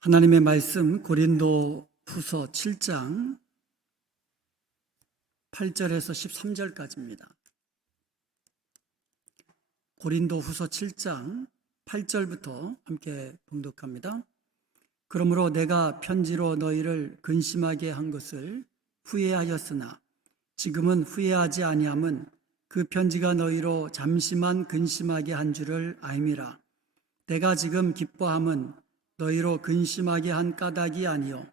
하나님의 말씀 고린도 후서 7장 8절에서 13절까지입니다. 고린도 후서 7장 8절부터 함께 봉독합니다. 그러므로 내가 편지로 너희를 근심하게 한 것을 후회하였으나 지금은 후회하지 아니함은 그 편지가 너희로 잠시만 근심하게 한 줄을 알미라. 내가 지금 기뻐함은 너희로 근심하게 한 까닭이 아니요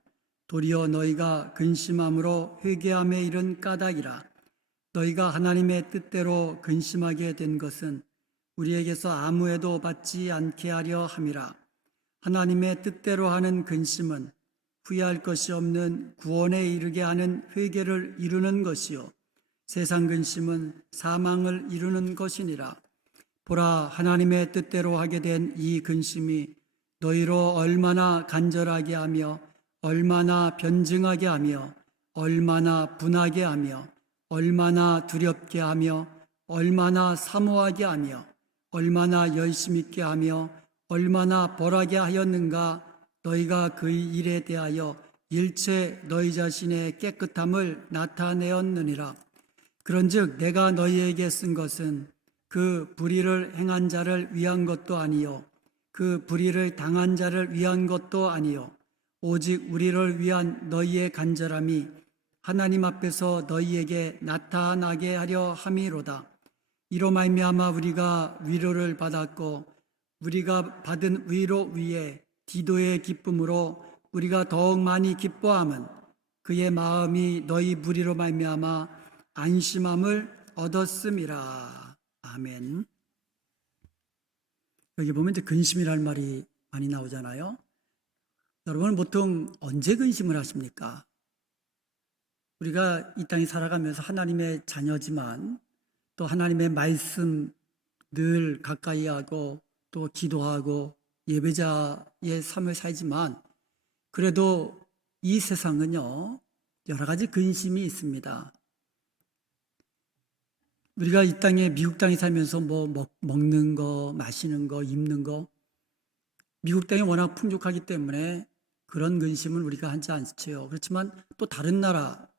도리어 너희가 근심함으로 회개함에 이른 까닭이라. 너희가 하나님의 뜻대로 근심하게 된 것은 우리에게서 아무에도 받지 않게 하려 함이라. 하나님의 뜻대로 하는 근심은 후회할 것이 없는 구원에 이르게 하는 회개를 이루는 것이요 세상 근심은 사망을 이루는 것이니라. 보라, 하나님의 뜻대로 하게 된 이 근심이 너희로 얼마나 간절하게 하며 얼마나 변증하게 하며 얼마나 분하게 하며 얼마나 두렵게 하며 얼마나 사모하게 하며 얼마나 열심 있게 하며 얼마나 벌하게 하였는가. 너희가 그 일에 대하여 일체 너희 자신의 깨끗함을 나타내었느니라. 그런즉 내가 너희에게 쓴 것은 그 불의를 행한 자를 위한 것도 아니요 그 불의를 당한 자를 위한 것도 아니요 오직 우리를 위한 너희의 간절함이 하나님 앞에서 너희에게 나타나게 하려 함이로다. 이로 말미암아 우리가 위로를 받았고 우리가 받은 위로 위에 디도의 기쁨으로 우리가 더욱 많이 기뻐함은 그의 마음이 너희 무리로 말미암아 안심함을 얻었음이라. 아멘. 여기 보면 이제 근심이라는 말이 많이 나오잖아요. 여러분은 보통 언제 근심을 하십니까? 우리가 이 땅에 살아가면서 하나님의 자녀지만 또 하나님의 말씀 늘 가까이 하고 또 기도하고 예배자의 삶을 살지만 그래도 이 세상은요 여러 가지 근심이 있습니다. 우리가 이 땅에 미국 땅에 살면서 먹는 거, 마시는 거, 입는 거 미국 땅이 워낙 풍족하기 때문에 그런 근심을 우리가 하지 않지요. 그렇지만 또 다른 나라,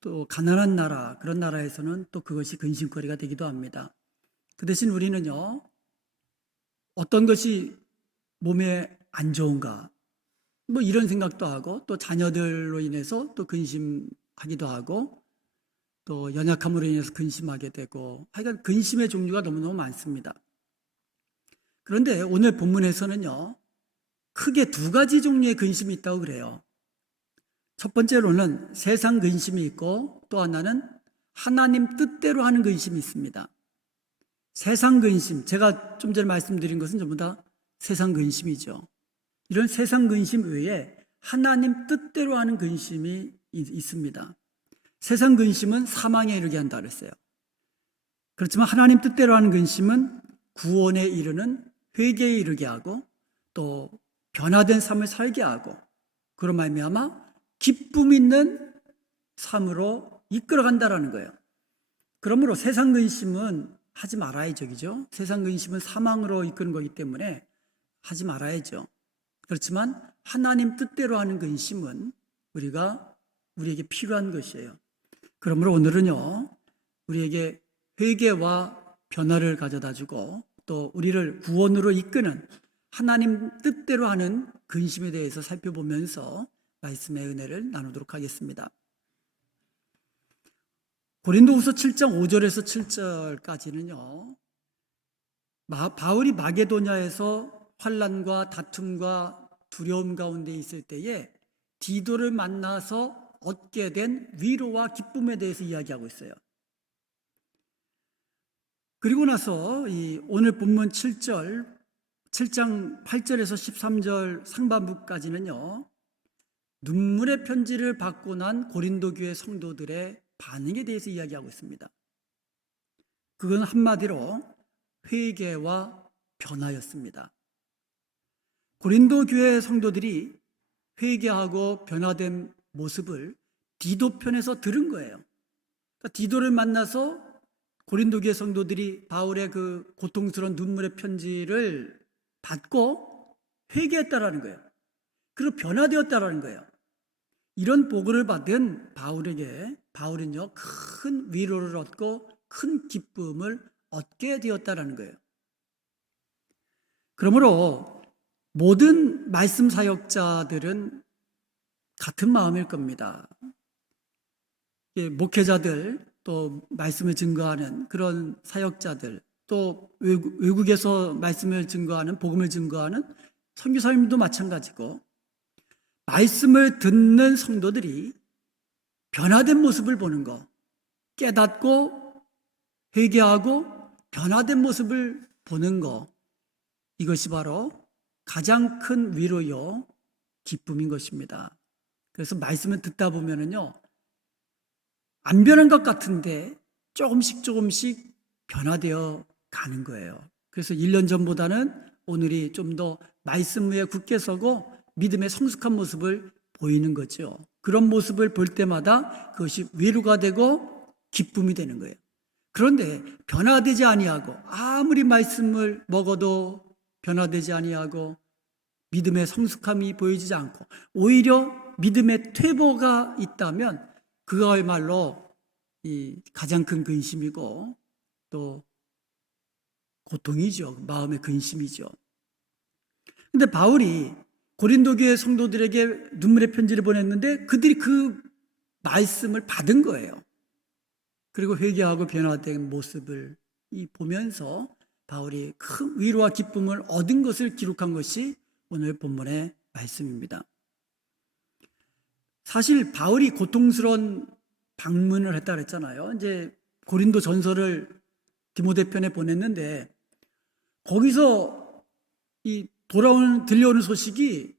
또 가난한 나라, 그런 나라에서는 또 그것이 근심거리가 되기도 합니다. 그 대신 우리는요 어떤 것이 몸에 안 좋은가 이런 생각도 하고 또 자녀들로 인해서 또 근심하기도 하고 또 연약함으로 인해서 근심하게 되고 하여간 근심의 종류가 너무너무 많습니다. 그런데 오늘 본문에서는요 크게 두 가지 종류의 근심이 있다고 그래요. 첫 번째로는 세상 근심이 있고 또 하나는 하나님 뜻대로 하는 근심이 있습니다. 세상 근심, 제가 좀 전에 말씀드린 것은 전부 다 세상 근심이죠. 이런 세상 근심 외에 하나님 뜻대로 하는 근심이 있습니다. 세상 근심은 사망에 이르게 한다 그랬어요. 그렇지만 하나님 뜻대로 하는 근심은 구원에 이르는 회개에 이르게 하고 또 변화된 삶을 살게 하고 그런 말미암아 기쁨 있는 삶으로 이끌어간다라는 거예요. 그러므로 세상 근심은 하지 말아야죠. 그죠? 세상 근심은 사망으로 이끄는 거기 때문에 하지 말아야죠. 그렇지만 하나님 뜻대로 하는 근심은 우리에게 필요한 것이에요. 그러므로 오늘은요 우리에게 회개와 변화를 가져다 주고 또 우리를 구원으로 이끄는 하나님 뜻대로 하는 근심에 대해서 살펴보면서 말씀의 은혜를 나누도록 하겠습니다. 고린도후서 7장 5절에서 7절까지는요 바울이 마게도냐에서 환난과 다툼과 두려움 가운데 있을 때에 디도를 만나서 얻게 된 위로와 기쁨에 대해서 이야기하고 있어요. 그리고 나서 오늘 본문 7장 8절에서 13절 상반부까지는요 눈물의 편지를 받고 난 고린도 교회 성도들의 반응에 대해서 이야기하고 있습니다. 그건 한마디로 회개와 변화였습니다. 고린도 교회 성도들이 회개하고 변화된 모습을 디도 편에서 들은 거예요. 그러니까 디도를 만나서 고린도 교회 성도들이 바울의 그 고통스러운 눈물의 편지를 받고 회개했다라는 거예요. 그리고 변화되었다라는 거예요. 이런 보고를 받은 바울은요, 큰 위로를 얻고 큰 기쁨을 얻게 되었다라는 거예요. 그러므로 모든 말씀 사역자들은 같은 마음일 겁니다. 목회자들, 또 말씀을 증거하는 그런 사역자들, 또 외국에서 말씀을 증거하는, 복음을 증거하는 선교사님도 마찬가지고, 말씀을 듣는 성도들이 변화된 모습을 보는 것, 깨닫고 회개하고 변화된 모습을 보는 것, 이것이 바로 가장 큰 위로요, 기쁨인 것입니다. 그래서 말씀을 듣다 보면은요, 안 변한 것 같은데 조금씩 변화되어 가는 거예요. 그래서 1년 전보다는 오늘이 좀 더 말씀 위에 굳게 서고 믿음의 성숙한 모습을 보이는 거죠. 그런 모습을 볼 때마다 그것이 위로가 되고 기쁨이 되는 거예요. 그런데 변화되지 아니하고 아무리 말씀을 먹어도 변화되지 아니하고 믿음의 성숙함이 보이지 않고 오히려 믿음의 퇴보가 있다면 그거야말로 이 가장 큰 근심이고 또 고통이죠. 마음의 근심이죠. 근데 바울이 고린도 교회 성도들에게 눈물의 편지를 보냈는데 그들이 그 말씀을 받은 거예요. 그리고 회개하고 변화된 모습을 보면서 바울이 큰 위로와 기쁨을 얻은 것을 기록한 것이 오늘 본문의 말씀입니다. 사실 바울이 고통스러운 방문을 했다 그랬잖아요. 이제 고린도 전서를 디모데편에 보냈는데 거기서 들려오는 소식이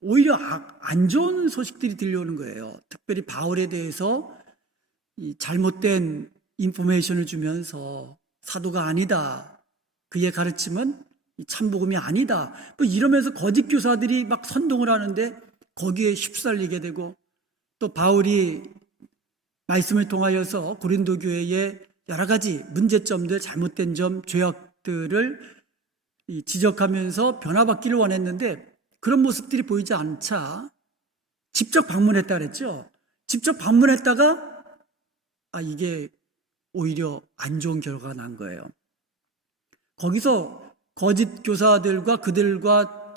오히려 안 좋은 소식들이 들려오는 거예요. 특별히 바울에 대해서 잘못된 인포메이션을 주면서 사도가 아니다, 그의 가르침은 참복음이 아니다, 뭐 이러면서 거짓 교사들이 막 선동을 하는데 거기에 휩쓸리게 되고, 또 바울이 말씀을 통하여서 고린도 교회의 여러 가지 문제점들, 잘못된 점, 죄악들을 지적하면서 변화받기를 원했는데 그런 모습들이 보이지 않자 직접 방문했다 그랬죠. 직접 방문했다가 이게 오히려 안 좋은 결과가 난 거예요. 거기서 거짓 교사들과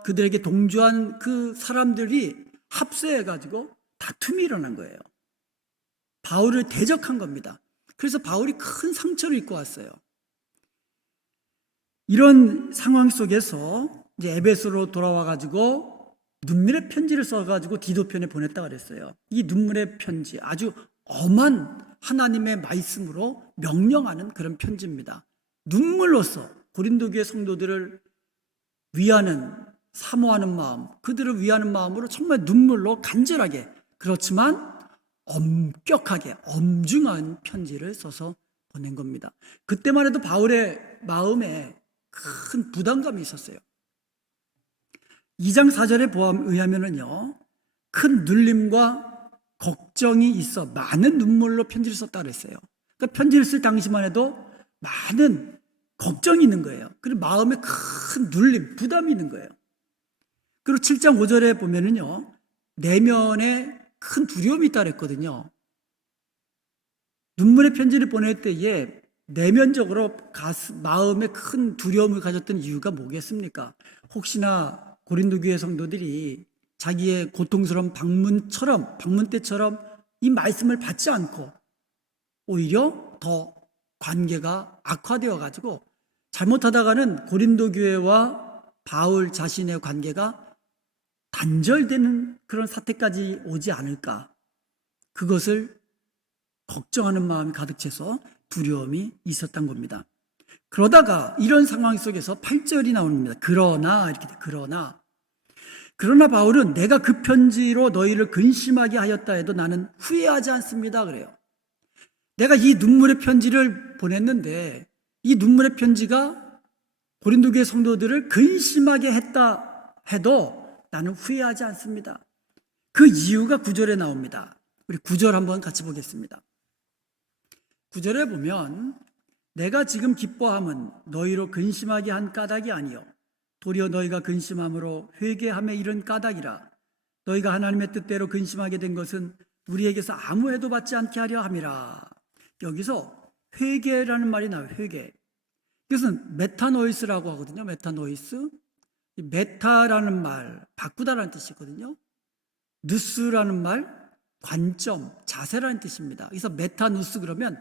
그들에게 동조한 그 사람들이 합세해가지고 다툼이 일어난 거예요. 바울을 대적한 겁니다. 그래서 바울이 큰 상처를 입고 왔어요. 이런 상황 속에서 이제 에베소로 돌아와가지고 눈물의 편지를 써가지고 디도편에 보냈다 그랬어요. 이 눈물의 편지, 아주 엄한 하나님의 말씀으로 명령하는 그런 편지입니다. 눈물로써 고린도 교회 성도들을 위하는, 사모하는 마음, 그들을 위하는 마음으로 정말 눈물로 간절하게, 그렇지만 엄격하게, 엄중한 편지를 써서 보낸 겁니다. 그때만 해도 바울의 마음에 큰 부담감이 있었어요. 2장 4절에 의하면은요, 큰 눌림과 걱정이 있어 많은 눈물로 편지를 썼다 그랬어요. 그러니까 편지를 쓸 당시만 해도 많은 걱정이 있는 거예요. 그리고 마음에 큰 눌림, 부담이 있는 거예요. 그리고 7장 5절에 보면은요, 내면에 큰 두려움이 있다 그랬거든요. 눈물의 편지를 보낼 때에 내면적으로 마음에 큰 두려움을 가졌던 이유가 뭐겠습니까? 혹시나 고린도 교회 성도들이 자기의 고통스러운 방문 때처럼 이 말씀을 받지 않고 오히려 더 관계가 악화되어 가지고 잘못하다가는 고린도 교회와 바울 자신의 관계가 단절되는 그런 사태까지 오지 않을까, 그것을 걱정하는 마음이 가득 차서 두려움이 있었던 겁니다. 그러다가 이런 상황 속에서 8절이 나옵니다. 그러나 이렇게 돼. 그러나 바울은 내가 그 편지로 너희를 근심하게 하였다 해도 나는 후회하지 않습니다 그래요. 내가 이 눈물의 편지를 보냈는데 이 눈물의 편지가 고린도 교회 성도들을 근심하게 했다 해도 나는 후회하지 않습니다. 그 이유가 9절에 나옵니다. 우리 9절 한번 같이 보겠습니다. 9절에 보면 내가 지금 기뻐함은 너희로 근심하게 한 까닭이 아니요 도리어 너희가 근심함으로 회개함에 이른 까닭이라. 너희가 하나님의 뜻대로 근심하게 된 것은 우리에게서 아무 해도 받지 않게 하려 함이라. 여기서 회개라는 말이 나와요. 회개. 이것은 메타노이스라고 하거든요. 메타노이스. 이 메타라는 말, 바꾸다라는 뜻이거든요. 누스라는 말, 관점, 자세라는 뜻입니다. 그래서 메타누스 그러면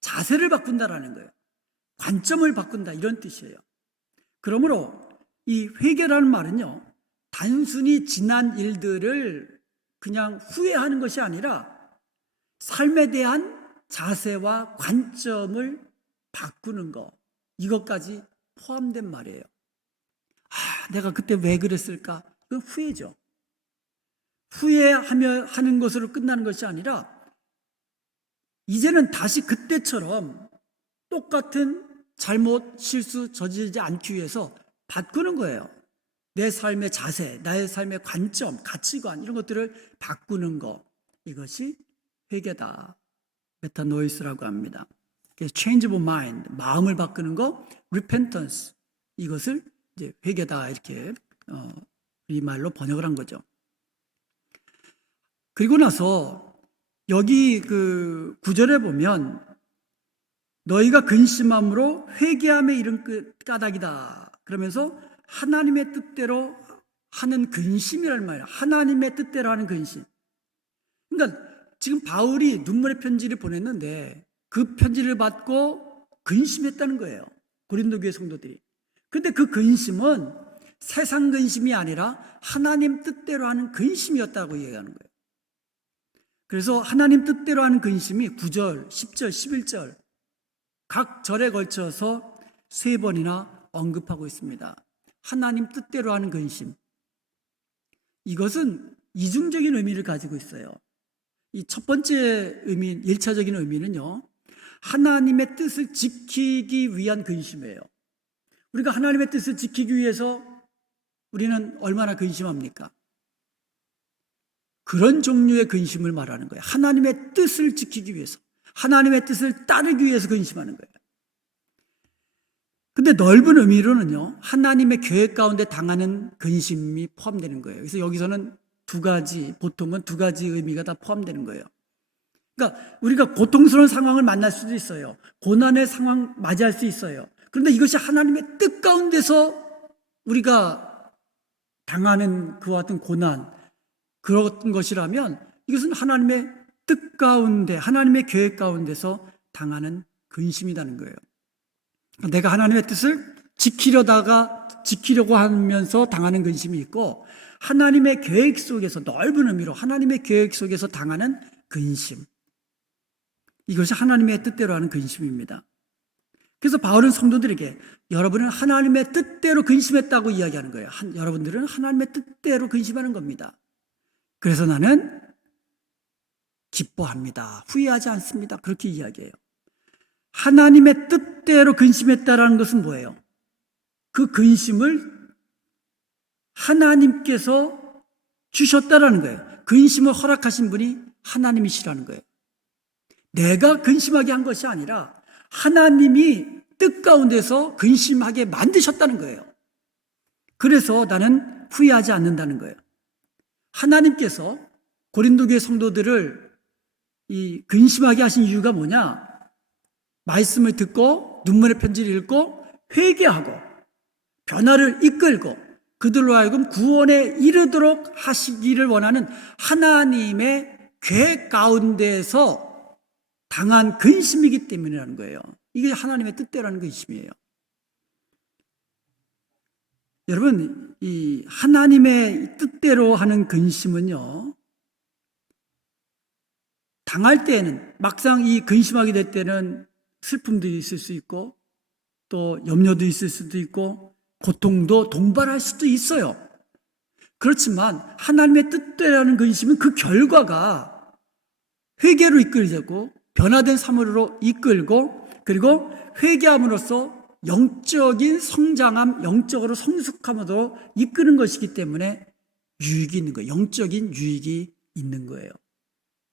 자세를 바꾼다라는 거예요. 관점을 바꾼다 이런 뜻이에요. 그러므로 이 회개라는 말은요, 단순히 지난 일들을 그냥 후회하는 것이 아니라 삶에 대한 자세와 관점을 바꾸는 것, 이것까지 포함된 말이에요. 내가 그때 왜 그랬을까? 그건 후회죠. 후회하며 하는 것으로 끝나는 것이 아니라 이제는 다시 그때처럼 똑같은 잘못, 실수 저지르지 않기 위해서 바꾸는 거예요. 내 삶의 자세, 나의 삶의 관점, 가치관 이런 것들을 바꾸는 것, 이것이 회개다. 메타노이스라고 합니다. change of mind, 마음을 바꾸는 것, repentance, 이것을 이제 회개다 이렇게 이 말로 번역을 한 거죠. 그리고 나서 여기 그 9절에 보면 너희가 근심함으로 회개함에 이른 까닭이다. 그러면서 하나님의 뜻대로 하는 근심이라는 말이에요. 하나님의 뜻대로 하는 근심. 그러니까 지금 바울이 눈물의 편지를 보냈는데 그 편지를 받고 근심했다는 거예요. 고린도 교회 성도들이. 그런데 그 근심은 세상 근심이 아니라 하나님 뜻대로 하는 근심이었다고 얘기하는 거예요. 그래서 하나님 뜻대로 하는 근심이 9절, 10절, 11절 각 절에 걸쳐서 3번이나 언급하고 있습니다. 하나님 뜻대로 하는 근심. 이것은 이중적인 의미를 가지고 있어요. 이 첫 번째 의미, 1차적인 의미는요, 하나님의 뜻을 지키기 위한 근심이에요. 우리가 하나님의 뜻을 지키기 위해서 우리는 얼마나 근심합니까? 그런 종류의 근심을 말하는 거예요. 하나님의 뜻을 지키기 위해서, 하나님의 뜻을 따르기 위해서 근심하는 거예요. 근데 넓은 의미로는요, 하나님의 계획 가운데 당하는 근심이 포함되는 거예요. 그래서 여기서는 보통은 두 가지 의미가 다 포함되는 거예요. 그러니까 우리가 고통스러운 상황을 만날 수도 있어요. 고난의 상황 맞이할 수 있어요. 그런데 이것이 하나님의 뜻 가운데서 우리가 당하는 그와 같은 고난, 그런 것이라면 이것은 하나님의 뜻 가운데, 하나님의 계획 가운데서 당하는 근심이라는 거예요. 내가 하나님의 뜻을 지키려고 하면서 당하는 근심이 있고, 하나님의 계획 속에서, 넓은 의미로 하나님의 계획 속에서 당하는 근심, 이것이 하나님의 뜻대로 하는 근심입니다. 그래서 바울은 성도들에게 여러분은 하나님의 뜻대로 근심했다고 이야기하는 거예요. 여러분들은 하나님의 뜻대로 근심하는 겁니다. 그래서 나는 기뻐합니다. 후회하지 않습니다. 그렇게 이야기해요. 하나님의 뜻대로 근심했다라는 것은 뭐예요? 그 근심을 하나님께서 주셨다라는 거예요. 근심을 허락하신 분이 하나님이시라는 거예요. 내가 근심하게 한 것이 아니라 하나님이 뜻 가운데서 근심하게 만드셨다는 거예요. 그래서 나는 후회하지 않는다는 거예요. 하나님께서 고린도 교회 성도들을 이 근심하게 하신 이유가 뭐냐? 말씀을 듣고 눈물의 편지를 읽고 회개하고 변화를 이끌고 그들로 하여금 구원에 이르도록 하시기를 원하는 하나님의 계획 가운데서 당한 근심이기 때문이라는 거예요. 이게 하나님의 뜻대로 하는 근심이에요. 여러분, 이 하나님의 뜻대로 하는 근심은요, 당할 때에는, 막상 이 근심하게 될 때는 슬픔도 있을 수 있고 또 염려도 있을 수도 있고 고통도 동반할 수도 있어요. 그렇지만 하나님의 뜻대로 하는 근심은 그 결과가 회개로 이끌고 변화된 삶으로 이끌고, 그리고 회개함으로써 영적인 성장함, 영적으로 성숙함으로 이끄는 것이기 때문에 유익이 있는 거예요. 영적인 유익이 있는 거예요.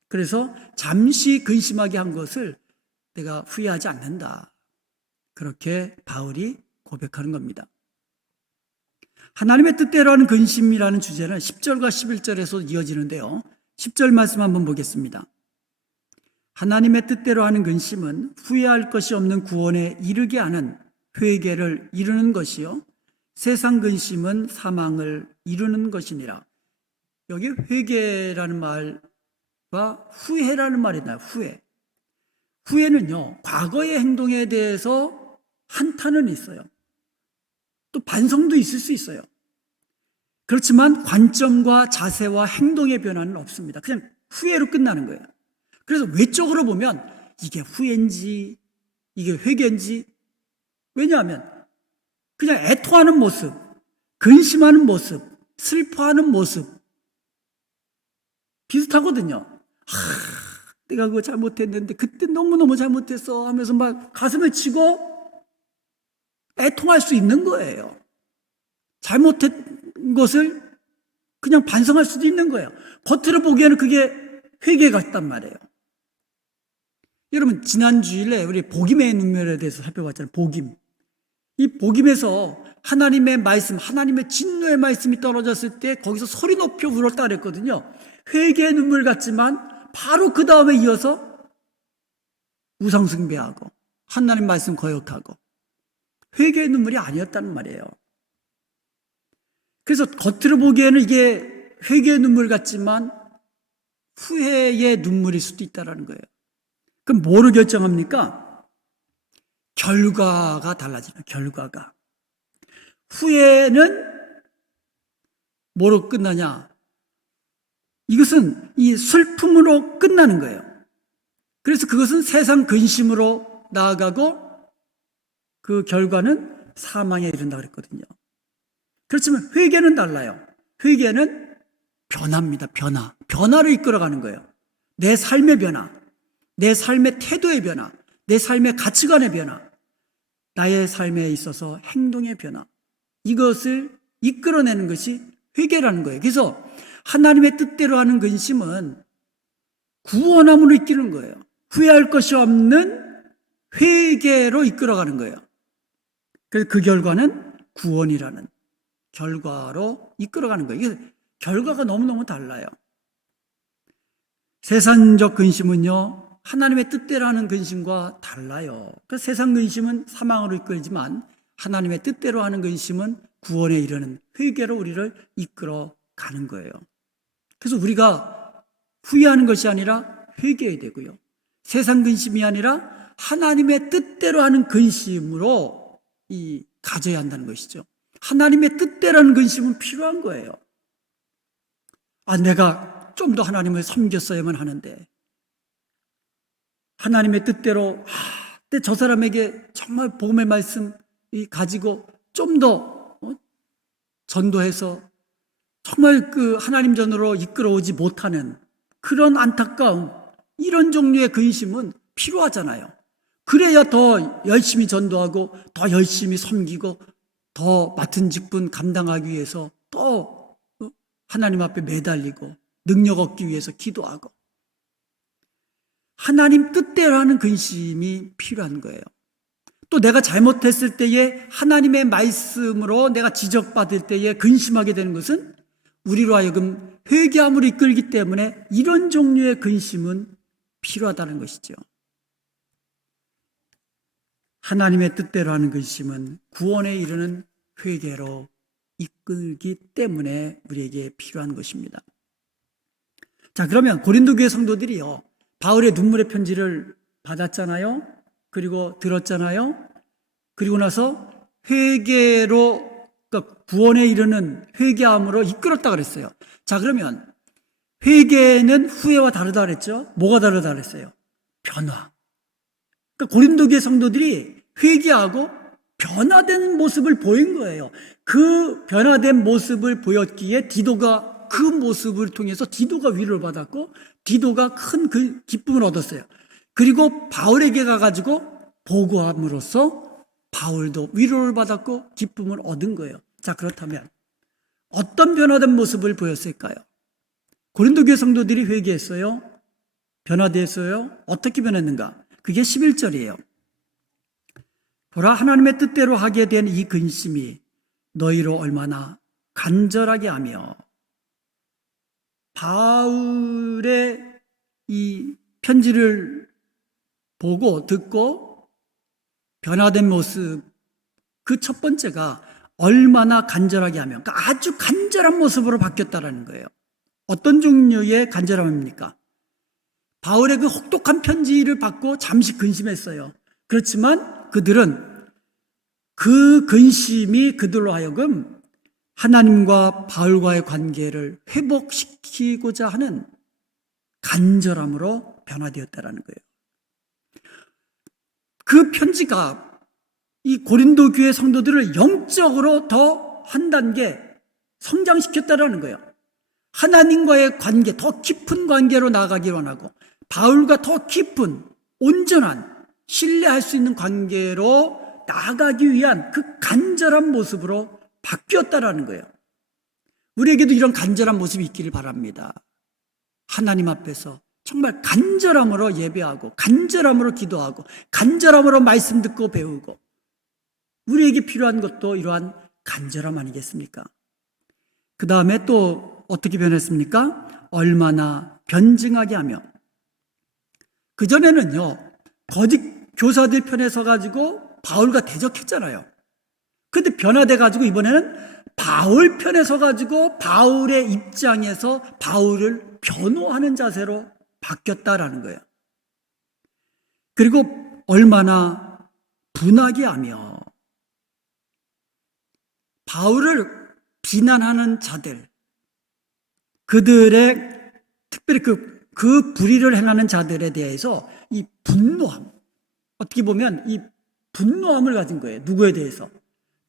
그래서 잠시 근심하게 한 것을 내가 후회하지 않는다. 그렇게 바울이 고백하는 겁니다. 하나님의 뜻대로 하는 근심이라는 주제는 10절과 11절에서 이어지는데요. 10절 말씀 한번 보겠습니다. 하나님의 뜻대로 하는 근심은 후회할 것이 없는 구원에 이르게 하는 회개를 이루는 것이요, 세상 근심은 사망을 이루는 것이니라. 여기 회개라는 말과 후회라는 말이 나요. 후회는요, 과거의 행동에 대해서 한탄은 있어요. 또 반성도 있을 수 있어요. 그렇지만 관점과 자세와 행동의 변화는 없습니다. 그냥 후회로 끝나는 거예요. 그래서 외적으로 보면 이게 후회인지 이게 회개인지, 왜냐하면 그냥 애통하는 모습, 근심하는 모습, 슬퍼하는 모습 비슷하거든요. 내가 그거 잘못했는데 그때 너무너무 잘못했어 하면서 막 가슴을 치고 애통할 수 있는 거예요. 잘못한 것을 그냥 반성할 수도 있는 거예요. 겉으로 보기에는 그게 회개 같단 말이에요. 여러분, 지난 주일에 우리 복임의 눈물에 대해서 살펴봤잖아요. 복임. 이 복임에서 하나님의 말씀, 하나님의 진노의 말씀이 떨어졌을 때 거기서 소리 높여 울었다 그랬거든요. 회개의 눈물 같지만 바로 그 다음에 이어서 우상 숭배하고 하나님 말씀 거역하고 회개의 눈물이 아니었다는 말이에요. 그래서 겉으로 보기에는 이게 회개의 눈물 같지만 후회의 눈물일 수도 있다는 거예요. 그럼 뭐를 결정합니까? 결과가 달라지는, 결과가. 후회는 뭐로 끝나냐? 이것은 이 슬픔으로 끝나는 거예요. 그래서 그것은 세상 근심으로 나아가고 그 결과는 사망에 이른다 그랬거든요. 그렇지만 회개는 달라요. 회개는 변화입니다. 변화를 이끌어가는 거예요. 내 삶의 변화, 내 삶의 태도의 변화, 내 삶의 가치관의 변화, 나의 삶에 있어서 행동의 변화, 이것을 이끌어내는 것이 회개라는 거예요. 그래서 하나님의 뜻대로 하는 근심은 구원함으로 이끄는 거예요. 후회할 것이 없는 회개로 이끌어가는 거예요. 그래서 그 결과는 구원이라는 결과로 이끌어가는 거예요. 이게 결과가 너무너무 달라요. 세상적 근심은요, 하나님의 뜻대로 하는 근심과 달라요. 그래서 세상 근심은 사망으로 이끌지만 하나님의 뜻대로 하는 근심은 구원에 이르는 회개로 우리를 이끌어 가는 거예요. 그래서 우리가 후회하는 것이 아니라 회개해야 되고요. 세상 근심이 아니라 하나님의 뜻대로 하는 근심으로 가져야 한다는 것이죠. 하나님의 뜻대로 하는 근심은 필요한 거예요. 내가 좀 더 하나님을 섬겼어야만 하는데, 하나님의 뜻대로 저 사람에게 정말 복음의 말씀 가지고 좀 더 전도해서 정말 그 하나님 전으로 이끌어오지 못하는 그런 안타까움, 이런 종류의 근심은 필요하잖아요. 그래야 더 열심히 전도하고 더 열심히 섬기고 더 맡은 직분 감당하기 위해서 또 하나님 앞에 매달리고 능력 얻기 위해서 기도하고, 하나님 뜻대로 하는 근심이 필요한 거예요. 또 내가 잘못했을 때에 하나님의 말씀으로 내가 지적받을 때에 근심하게 되는 것은 우리로 하여금 회개함으로 이끌기 때문에 이런 종류의 근심은 필요하다는 것이죠. 하나님의 뜻대로 하는 근심은 구원에 이르는 회개로 이끌기 때문에 우리에게 필요한 것입니다. 자, 그러면 고린도 교회 성도들이요, 바울의 눈물의 편지를 받았잖아요. 그리고 들었잖아요. 그리고 나서 회개로, 그러니까 구원에 이르는 회개함으로 이끌었다 그랬어요. 자, 그러면 회개는 후회와 다르다 그랬죠. 뭐가 다르다 그랬어요? 변화. 그러니까 고린도 교회 성도들이 회개하고 변화된 모습을 보인 거예요. 그 변화된 모습을 보였기에 디도가 그 모습을 통해서 디도가 위로를 받았고 디도가 큰 그 기쁨을 얻었어요. 그리고 바울에게 가가지고 보고함으로써 바울도 위로를 받았고 기쁨을 얻은 거예요. 자, 그렇다면 어떤 변화된 모습을 보였을까요? 고린도 교회 성도들이 회개했어요? 변화됐어요? 어떻게 변했는가? 그게 11절이에요. 보라, 하나님의 뜻대로 하게 된 이 근심이 너희로 얼마나 간절하게 하며 바울의 이 편지를 보고 듣고 변화된 모습, 그 첫 번째가 얼마나 간절하게 하며, 그러니까 아주 간절한 모습으로 바뀌었다는 거예요. 어떤 종류의 간절함입니까? 바울의 그 혹독한 편지를 받고 잠시 근심했어요. 그렇지만 그들은 그 근심이 그들로 하여금 하나님과 바울과의 관계를 회복시키고자 하는 간절함으로 변화되었다는 거예요. 그 편지가 이 고린도 교회 성도들을 영적으로 더 한 단계 성장시켰다는 거예요. 하나님과의 관계, 더 깊은 관계로 나아가기 원하고 바울과 더 깊은 온전한 신뢰할 수 있는 관계로 나아가기 위한 그 간절한 모습으로 바뀌었다라는 거예요. 우리에게도 이런 간절한 모습이 있기를 바랍니다. 하나님 앞에서 정말 간절함으로 예배하고 간절함으로 기도하고 간절함으로 말씀 듣고 배우고, 우리에게 필요한 것도 이러한 간절함 아니겠습니까? 그 다음에 또 어떻게 변했습니까? 얼마나 변증하게 하며, 그전에는요 거짓 교사들 편에 서가지고 바울과 대적했잖아요. 그런데 변화돼가지고 이번에는 바울 편에 서가지고 바울의 입장에서 바울을 변호하는 자세로 바뀌었다라는 거예요. 그리고 얼마나 분하게 하며, 바울을 비난하는 자들, 그들의 특별히 그 불의를 행하는 자들에 대해서 이 분노함, 어떻게 보면 이 분노함을 가진 거예요. 누구에 대해서?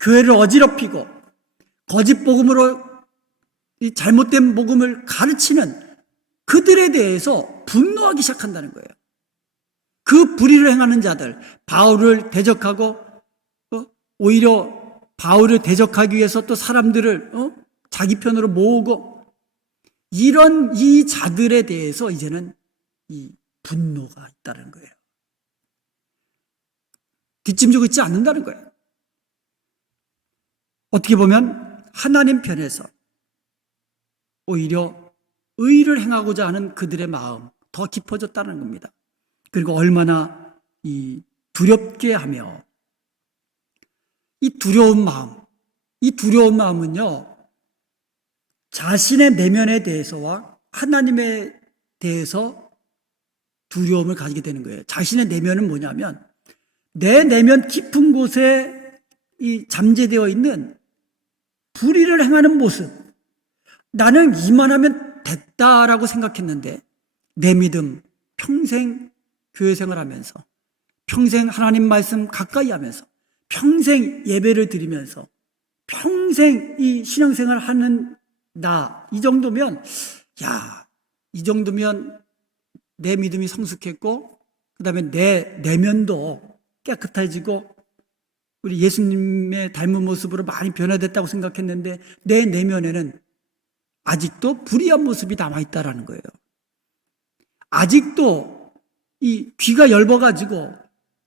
교회를 어지럽히고 거짓 복음으로 이 잘못된 복음을 가르치는 그들에 대해서 분노하기 시작한다는 거예요. 그 불의를 행하는 자들, 바울을 대적하고 오히려 바울을 대적하기 위해서 또 사람들을 자기 편으로 모으고, 이런 이 자들에 대해서 이제는 이 분노가 있다는 거예요. 뒷짐지고 있지 않는다는 거예요. 어떻게 보면 하나님 편에서 오히려 의를 행하고자 하는 그들의 마음 더 깊어졌다는 겁니다. 그리고 얼마나 이 두렵게 하며, 이 두려운 마음은요 자신의 내면에 대해서와 하나님에 대해서 두려움을 가지게 되는 거예요. 자신의 내면은 뭐냐면 내 내면 깊은 곳에 이 잠재되어 있는 불의를 행하는 모습, 나는 이만하면 됐다라고 생각했는데 내 믿음, 평생 교회 생활하면서, 평생 하나님 말씀 가까이 하면서, 평생 예배를 드리면서, 평생 이 신앙생활 하는 나, 이 정도면 내 믿음이 성숙했고, 그 다음에 내 내면도 깨끗해지고 우리 예수님의 닮은 모습으로 많이 변화됐다고 생각했는데 내 내면에는 아직도 불의한 모습이 남아있다라는 거예요. 아직도 이 귀가 엷어가지고,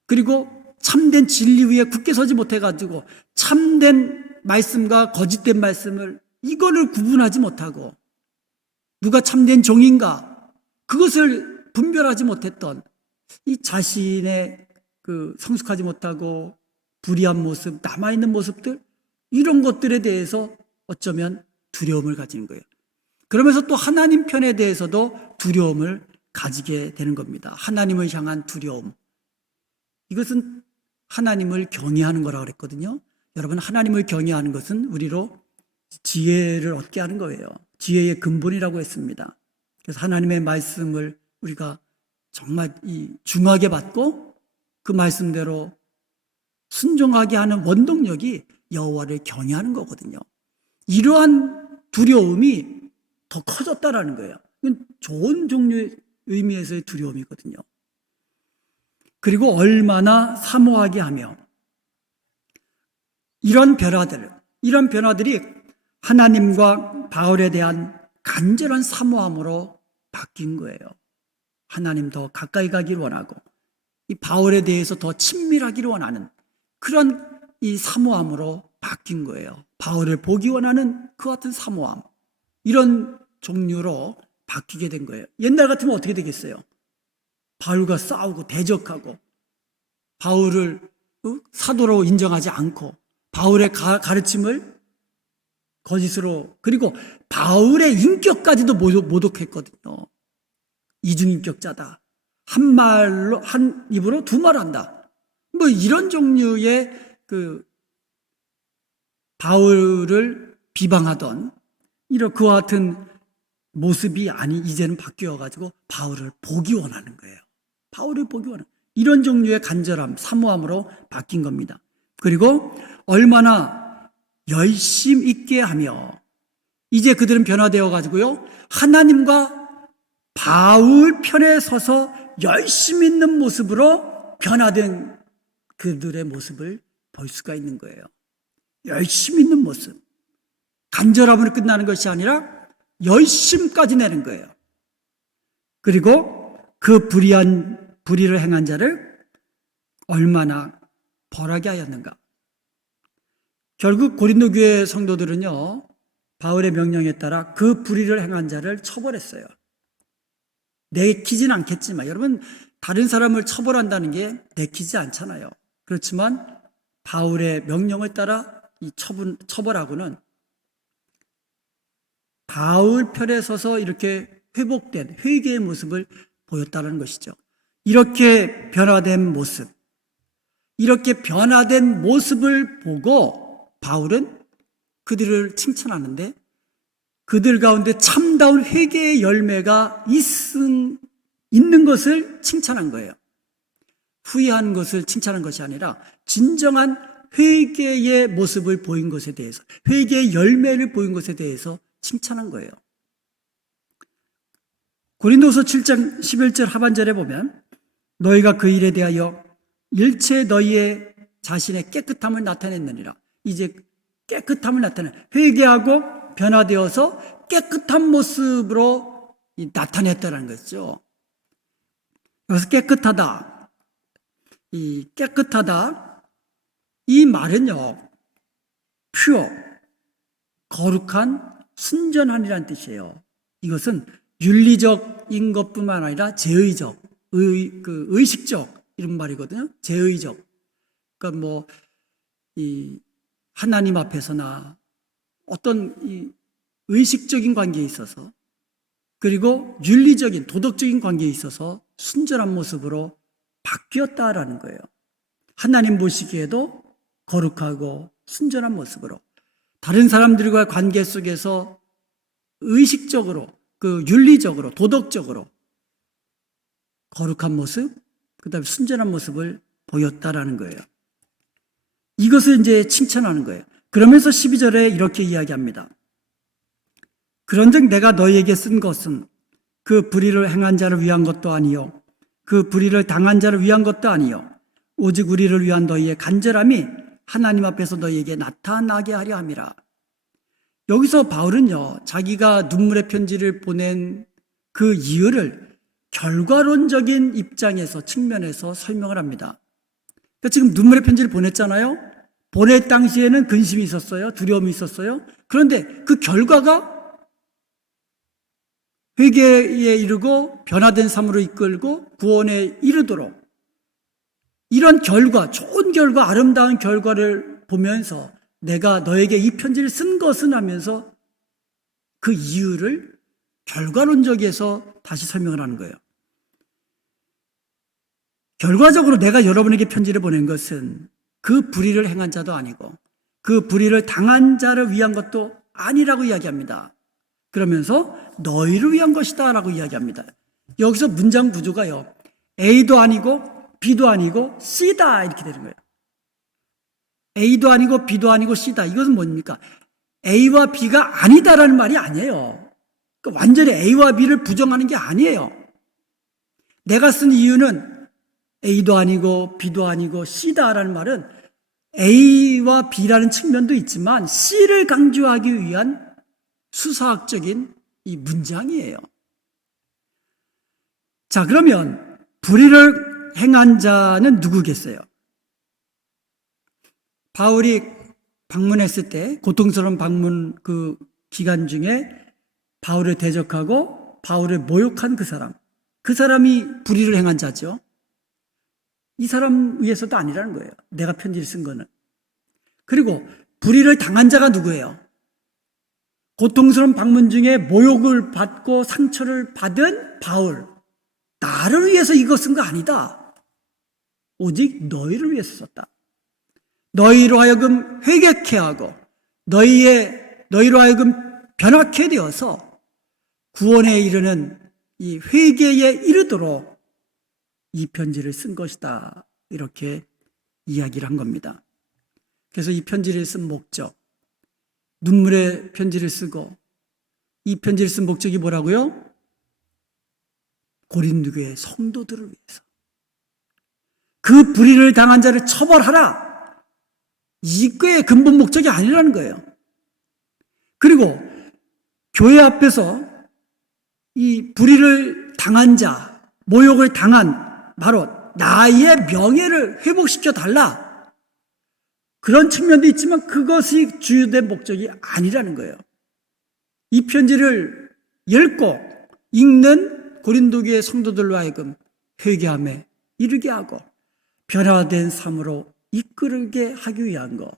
그리고 참된 진리 위에 굳게 서지 못해가지고 참된 말씀과 거짓된 말씀을 이거를 구분하지 못하고, 누가 참된 종인가 그것을 분별하지 못했던 이 자신의 그 성숙하지 못하고 불의한 모습, 남아있는 모습들, 이런 것들에 대해서 어쩌면 두려움을 가지는 거예요. 그러면서 또 하나님 편에 대해서도 두려움을 가지게 되는 겁니다. 하나님을 향한 두려움. 이것은 하나님을 경외하는 거라고 그랬거든요. 여러분, 하나님을 경외하는 것은 우리로 지혜를 얻게 하는 거예요. 지혜의 근본이라고 했습니다. 그래서 하나님의 말씀을 우리가 정말 중하게 받고 그 말씀대로 순종하게 하는 원동력이 여호와를 경외하는 거거든요. 이러한 두려움이 더 커졌다라는 거예요. 이건 좋은 종류의 의미에서의 두려움이거든요. 그리고 얼마나 사모하게 하며, 이런 변화들이 하나님과 바울에 대한 간절한 사모함으로 바뀐 거예요. 하나님 더 가까이 가기를 원하고 이 바울에 대해서 더 친밀하기를 원하는 그런 이 사모함으로 바뀐 거예요. 바울을 보기 원하는 그 같은 사모함, 이런 종류로 바뀌게 된 거예요. 옛날 같으면 어떻게 되겠어요? 바울과 싸우고 대적하고 바울을 사도로 인정하지 않고 바울의 가르침을 거짓으로, 그리고 바울의 인격까지도 모독했거든요. 이중인격자다. 한 입으로 두 말한다. 뭐 이런 종류의 바울을 비방하던 이런 그와 같은 모습이 이제는 바뀌어가지고 바울을 보기 원하는 거예요. 바울을 보기 원하는 이런 종류의 간절함, 사모함으로 바뀐 겁니다. 그리고 얼마나 열심 있게 하며 이제 그들은 변화되어 가지고요, 하나님과 바울 편에 서서 열심 있는 모습으로 변화된 그들의 모습을 볼 수가 있는 거예요. 열심 있는 모습, 간절함으로 끝나는 것이 아니라 열심까지 내는 거예요. 그리고 그 불의를 행한 자를 얼마나 벌하게 하였는가. 결국 고린도 교회 성도들은요, 바울의 명령에 따라 그 불의를 행한 자를 처벌했어요. 내키진 않겠지만, 여러분, 다른 사람을 처벌한다는 게 내키지 않잖아요. 그렇지만 바울의 명령을 따라 이 처벌하고는 바울 편에 서서 이렇게 회복된 회개의 모습을 보였다는 것이죠. 이렇게 변화된 모습, 이렇게 변화된 모습을 보고 바울은 그들을 칭찬하는데, 그들 가운데 참다운 회개의 열매가 있는 것을 칭찬한 거예요. 후회하는 것을 칭찬한 것이 아니라 진정한 회개의 모습을 보인 것에 대해서, 회개의 열매를 보인 것에 대해서 칭찬한 거예요. 고린도서 7장 11절 하반절에 보면 너희가 그 일에 대하여 일체 너희의 자신의 깨끗함을 나타냈느니라. 이제 깨끗함을 회개하고 변화되어서 깨끗한 모습으로 나타냈다는 거죠. 여기서 깨끗하다, 이 말은요, pure, 거룩한, 순전한이라는 뜻이에요. 이것은 윤리적인 것뿐만 아니라 제의적, 의식적 이런 말이거든요. 제의적. 그러니까 하나님 앞에서나 어떤 의식적인 관계에 있어서, 그리고 윤리적인 도덕적인 관계에 있어서 순전한 모습으로 바뀌었다라는 거예요. 하나님 보시기에도 거룩하고 순전한 모습으로, 다른 사람들과 관계 속에서 의식적으로, 윤리적으로, 도덕적으로 거룩한 모습, 그 다음에 순전한 모습을 보였다라는 거예요. 이것을 이제 칭찬하는 거예요. 그러면서 12절에 이렇게 이야기합니다. 그런즉 내가 너희에게 쓴 것은 그 불의를 행한 자를 위한 것도 아니요, 그 불의를 당한 자를 위한 것도 아니요, 오직 우리를 위한 너희의 간절함이 하나님 앞에서 너희에게 나타나게 하려 함이라. 여기서 바울은요, 자기가 눈물의 편지를 보낸 그 이유를 결과론적인 입장에서, 측면에서 설명을 합니다. 그러니까 지금 눈물의 편지를 보냈잖아요. 보낼 당시에는 근심이 있었어요. 두려움이 있었어요. 그런데 그 결과가 회개에 이르고 변화된 삶으로 이끌고 구원에 이르도록, 이런 결과, 좋은 결과, 아름다운 결과를 보면서 내가 너에게 이 편지를 쓴 것은 하면서 그 이유를 결과론적에서 다시 설명을 하는 거예요. 결과적으로 내가 여러분에게 편지를 보낸 것은 그 불의를 행한 자도 아니고 그 불의를 당한 자를 위한 것도 아니라고 이야기합니다. 그러면서 너희를 위한 것이다 라고 이야기합니다. 여기서 문장 구조가요, A도 아니고 B도 아니고 C다 이렇게 되는 거예요. A도 아니고 B도 아니고 C다. 이것은 뭡니까? A와 B가 아니다라는 말이 아니에요. 그러니까 완전히 A와 B를 부정하는 게 아니에요. 내가 쓴 이유는 A도 아니고 B도 아니고 C다라는 말은 A와 B라는 측면도 있지만 C를 강조하기 위한 수사학적인 이 문장이에요. 자, 그러면 불의를 행한 자는 누구겠어요? 바울이 방문했을 때 고통스러운 방문 그 기간 중에 바울을 대적하고 바울을 모욕한 그 사람이 불의를 행한 자죠. 이 사람 위해서도 아니라는 거예요. 내가 편지를 쓴 거는. 그리고 불의를 당한 자가 누구예요? 고통스러운 방문 중에 모욕을 받고 상처를 받은 바울. 나를 위해서 이거 쓴 거 아니다. 오직 너희를 위해서 썼다. 너희로 하여금 회개케 하고 너희로 하여금 변화케 되어서 구원에 이르는 이 회개에 이르도록 이 편지를 쓴 것이다. 이렇게 이야기를 한 겁니다. 그래서 이 편지를 쓴 목적, 눈물의 편지를 쓰고 이 편지를 쓴 목적이 뭐라고요? 고린도 교회 성도들을 위해서. 그 불의를 당한 자를 처벌하라. 이거의 근본 목적이 아니라는 거예요. 그리고 교회 앞에서 이 불의를 당한 자, 모욕을 당한 바로 나의 명예를 회복시켜 달라. 그런 측면도 있지만 그것이 주된 목적이 아니라는 거예요. 이 편지를 읽고 읽는 고린도 교회 성도들로 하여금 회개함에 이르게 하고 변화된 삶으로 이끌게 하기 위한 것.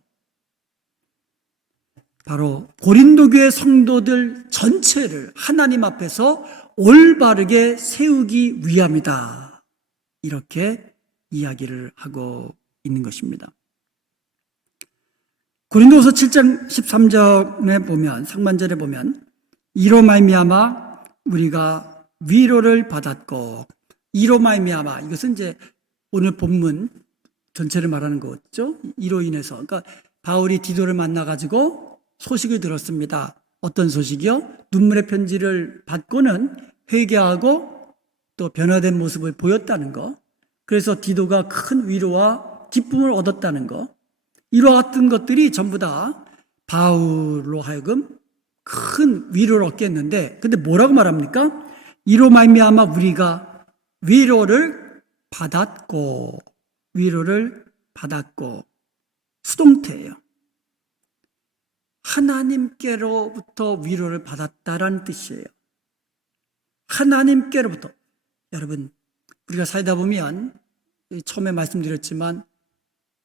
바로 고린도 교회 성도들 전체를 하나님 앞에서 올바르게 세우기 위함이다. 이렇게 이야기를 하고 있는 것입니다. 고린도후서 7장 13절에 보면, 상반절에 보면 이로 말미암아 우리가 위로를 받았고, 이로 말미암아, 이것은 이제 오늘 본문 전체를 말하는 거죠. 이로 인해서. 그러니까 바울이 디도를 만나가지고 소식을 들었습니다. 어떤 소식이요? 눈물의 편지를 받고는 회개하고 또 변화된 모습을 보였다는 거. 그래서 디도가 큰 위로와 기쁨을 얻었다는 거. 이와 같은 것들이 전부 다 바울로 하여금 큰 위로를 얻게 했는데, 근데 뭐라고 말합니까? 이로 말미암아 우리가 위로를 받았고, 수동태예요. 하나님께로부터 위로를 받았다라는 뜻이에요. 하나님께로부터. 여러분, 우리가 살다 보면 처음에 말씀드렸지만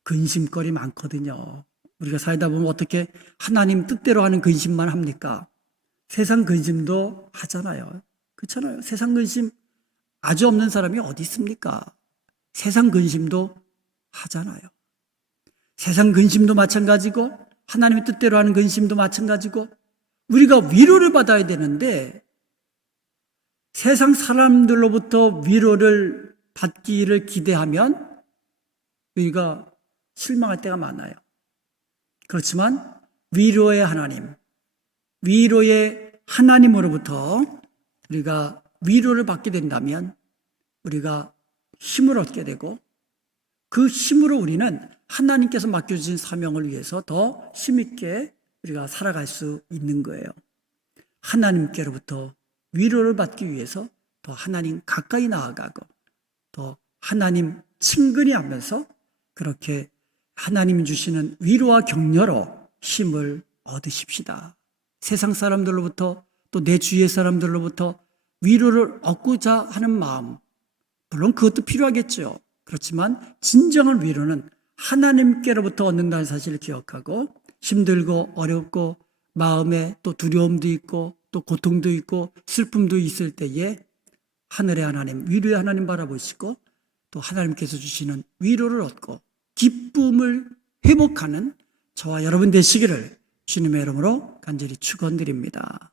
근심거리 많거든요. 우리가 살다 보면 어떻게 하나님 뜻대로 하는 근심만 합니까? 세상 근심도 하잖아요. 그렇잖아요. 세상 근심 아주 없는 사람이 어디 있습니까? 세상 근심도 하잖아요. 세상 근심도 마찬가지고 하나님의 뜻대로 하는 근심도 마찬가지고 우리가 위로를 받아야 되는데 세상 사람들로부터 위로를 받기를 기대하면 우리가 실망할 때가 많아요. 그렇지만 위로의 하나님으로부터 우리가 위로를 받게 된다면 우리가 힘을 얻게 되고 그 힘으로 우리는 하나님께서 맡겨주신 사명을 위해서 더 힘있게 우리가 살아갈 수 있는 거예요. 하나님께로부터 위로를 받기 위해서 더 하나님 가까이 나아가고 더 하나님 친근히 하면서 그렇게 하나님이 주시는 위로와 격려로 힘을 얻으십시다. 세상 사람들로부터 또 내 주위의 사람들로부터 위로를 얻고자 하는 마음, 물론 그것도 필요하겠죠. 그렇지만 진정한 위로는 하나님께로부터 얻는다는 사실을 기억하고 힘들고 어렵고 마음에 또 두려움도 있고 또 고통도 있고 슬픔도 있을 때에 하늘의 하나님, 위로의 하나님 바라보시고 또 하나님께서 주시는 위로를 얻고 기쁨을 회복하는 저와 여러분 되시기를 주님의 이름으로 간절히 축원드립니다.